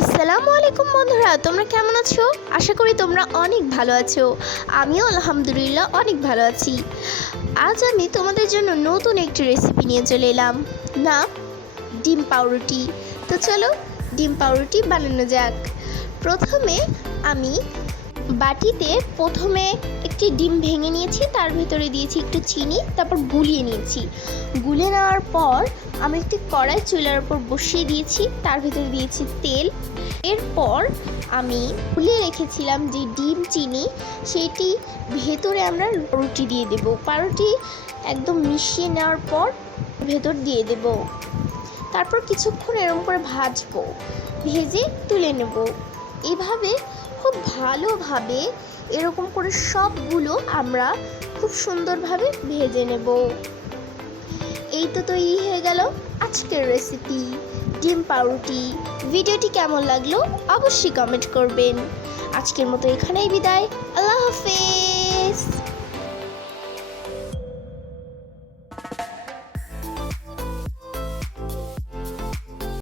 আসসালামু আলাইকুম বন্ধুরা, তোমরা কেমন আছো? আশা করি তোমরা অনেক ভালো আছো। আমিও আলহামদুলিল্লাহ অনেক ভালো আছি। আজ আমি তোমাদের জন্য নতুন একটি রেসিপি নিয়ে চলে এলাম, না ডিম পাউরুটি। তো চলো ডিম পাউরুটি বানানো যাক। প্রথমে আমি বাটিতে একটি ডিম ভেঙে নিয়েছি, তার ভিতরে দিয়েছি একটু চিনি, তারপর গুলিয়ে নিয়েছি। গুলে নেওয়ার পর আমি একটি কড়াই চুলার উপর বসিয়ে দিয়েছি, তার ভিতরে দিয়েছি তেল। এরপর আমি গুলিয়ে রেখেছিলাম যে ডিম চিনি, সেটি ভেতরে আমরা রুটি দিয়ে দেব। পাউরুটি একদম মিশিয়ে নেওয়ার পর ভেতর দিয়ে দেব। তারপর কিছুক্ষণ এরকম করে ভাজবো, ভেজে তুলে নেব। এভাবে খুব ভালোভাবে এরকম করে সবগুলো আমরা খুব সুন্দরভাবে ভেজে নেব। এই তো তৈরি হয়ে গেল আজকের রেসিপি ডিম পাউরুটি। ভিডিওটি কেমন লাগলো অবশ্যই কমেন্ট করবেন। আজকের মতো এখানেই বিদায়। আল্লাহ হাফেজ।